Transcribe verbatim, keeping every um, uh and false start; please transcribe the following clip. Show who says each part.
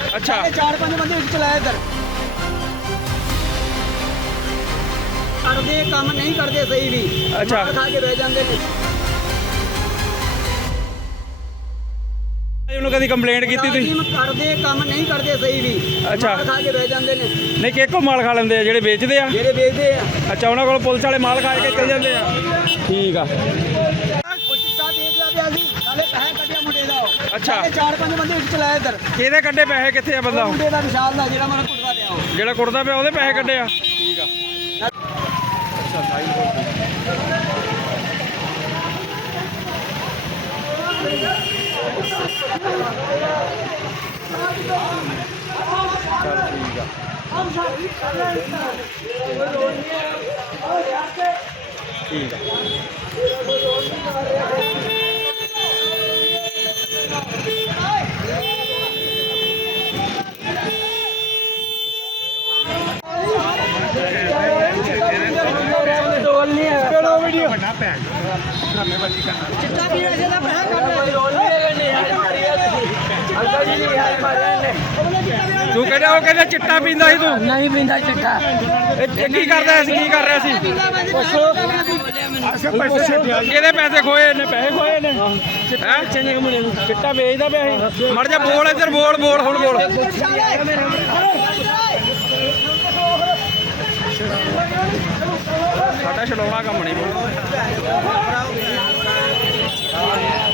Speaker 1: अच्छा
Speaker 2: चार पांच बंदे चलाया इधर करते काम नहीं करते सही भी
Speaker 1: अच्छा
Speaker 2: खा के बह जाते ने
Speaker 1: ਉਹਨੂੰ ਕਦੀ ਕੰਪਲੇਂਟ ਕੀਤੀ ਤੁਸੀਂ
Speaker 2: ਕਰਦੇ ਕੰਮ ਨਹੀਂ ਕਰਦੇ ਸਹੀ ਵੀ
Speaker 1: ਅੱਛਾ
Speaker 2: ਖਾ ਕੇ ਬਹਿ ਜਾਂਦੇ ਨੇ
Speaker 1: ਨਹੀਂ ਕਿਹਕੋ ਮਾਲ ਖਾ ਲੈਂਦੇ ਆ ਜਿਹੜੇ ਵੇਚਦੇ ਆ
Speaker 2: ਜਿਹੜੇ ਵੇਚਦੇ ਆ
Speaker 1: ਅੱਛਾ ਉਹਨਾਂ ਕੋਲ ਪੁਲਿਸ ਵਾਲੇ ਮਾਲ ਖਾ ਕੇ ਚਲ ਜਾਂਦੇ ਆ ਠੀਕ ਆ
Speaker 2: ਚਿੱਟਾ ਵੇਚ ਲਿਆ ਪਿਆ ਸੀ ਨਾਲੇ ਪੈਸੇ ਕੱਢਿਆ ਮੁੰਡੇ ਦਾ ਉਹ।
Speaker 1: ਅੱਛਾ
Speaker 2: ਚਾਰ ਪੰਜ ਬੰਦੇ ਵਿੱਚ ਚਲਾਇਆ ਇੱਧਰ
Speaker 1: ਕਿਹਦੇ ਕੱਢੇ ਪੈਸੇ ਕਿੱਥੇ ਆ ਬੰਦਾ
Speaker 2: ਮੁੰਡੇ ਦਾ ਵਿਸ਼ਾਲ ਦਾ ਜਿਹੜਾ ਮੈਨੂੰ ਕੁੱਟਦਾ ਪਿਆ ਉਹ
Speaker 1: ਜਿਹੜਾ ਕੁੱਟਦਾ ਪਿਆ ਉਹਦੇ ਪੈਸੇ ਕੱਢੇ ਆ ਠੀਕ ਆ ਅੱਛਾ ਸਾਈ ਚਲ ਠੀਕ ਆ ਠੀਕ ਆ
Speaker 2: ਚਿੱਟਾ ਪੀਣਾ ਜਿਹਦਾ ਪੈਸਾ ਕੱਢ
Speaker 1: ਤੂੰ ਕਹਿੰਦਾ ਉਹ ਕਹਿੰਦਾ ਚਿੱਟਾ ਪੀਂਦਾ ਸੀ ਤੂੰ
Speaker 2: ਨਹੀਂ ਪੀਂਦਾ ਚਿੱਟਾ
Speaker 1: ਇਹ ਇਹ ਕੀ ਕਰਦਾ ਸੀ ਕੀ ਕਰ ਰਿਹਾ ਸੀ ਕਿਹਦੇ ਪੈਸੇ ਖੋਏ ਨੇ ਪੈਸੇ ਖੋਏ ਨੇ ਹੈਂ? ਚਿੱਟਾ ਵੇਚਦਾ ਪਿਆ ਸੀ ਮੜ ਜਾ ਬੋਲ ਇੱਧਰ ਬੋਲ ਬੋਲ ਹੁਣ ਬੋਲ ਸਾਡਾ ਛਡਾਉਣਾ ਕੰਮ ਨਹੀਂ